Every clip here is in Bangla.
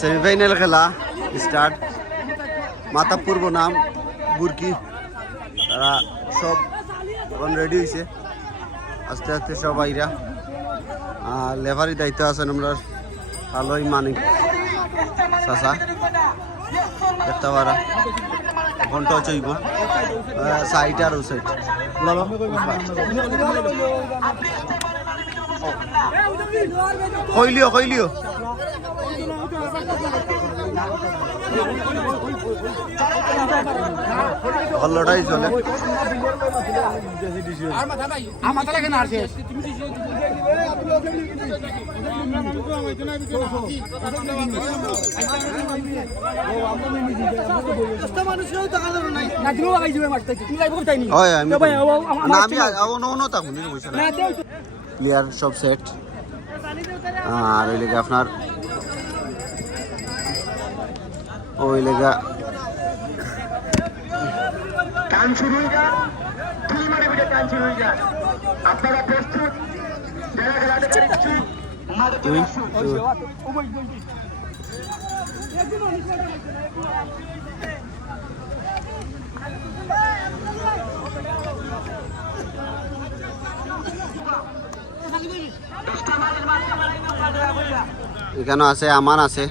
সেমিফাইনাল খেলা স্টার্ট মাতাপুর বনাম বুরকি। তারা সব এখন রেডি হয়েছে আস্তে আস্তে সব আইরা। আর লেভারি দায়িত্ব আছেন আমরা ভালোই মানিক চাচা দেখতে পারা। ঘণ্টা চইব সাইড আর সাইড কইলিও কইলিও হল্লটাই চলে। প্লেয়ার সব সেট আর ওই আপনার ওই লেগা। টান শুরু হয়ে যান দুই মারে মিটে টান শুরু হয়ে যান আপনারা প্রস্তুত? যারা খেলাতে পারছি মাঠে চলে আসুন। এখানে আছে আমান আছে।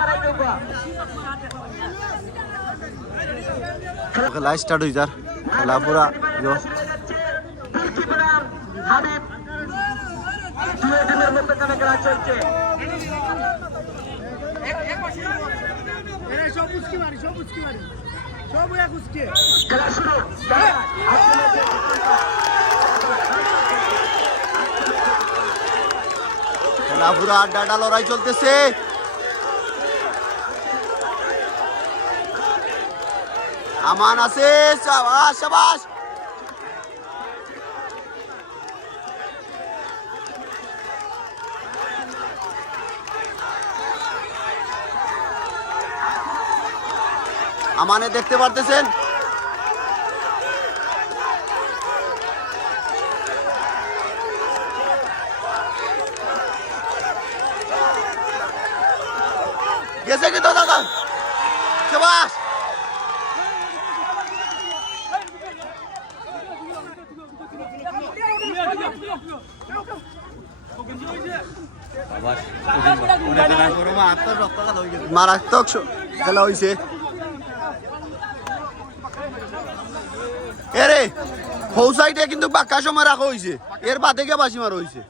মারাই দেবো খেলা স্টার্ট হয়ে যার খেলা পুরা খেলা শুরু। খেলা পুরা আড্ডাটা লড়াই চলতেছে। আমান আছে সাবাস সাবাস। আমানে দেখতে পারতেছেন? গেছে কি তো দাদা সাবাস মারাত্মক খেলা হয়েছে এরে হৌ সাইডে কিন্তু বাক্কা সময় রাখা হয়েছে এর বাদে গিয়ে বাসি মারা হয়েছে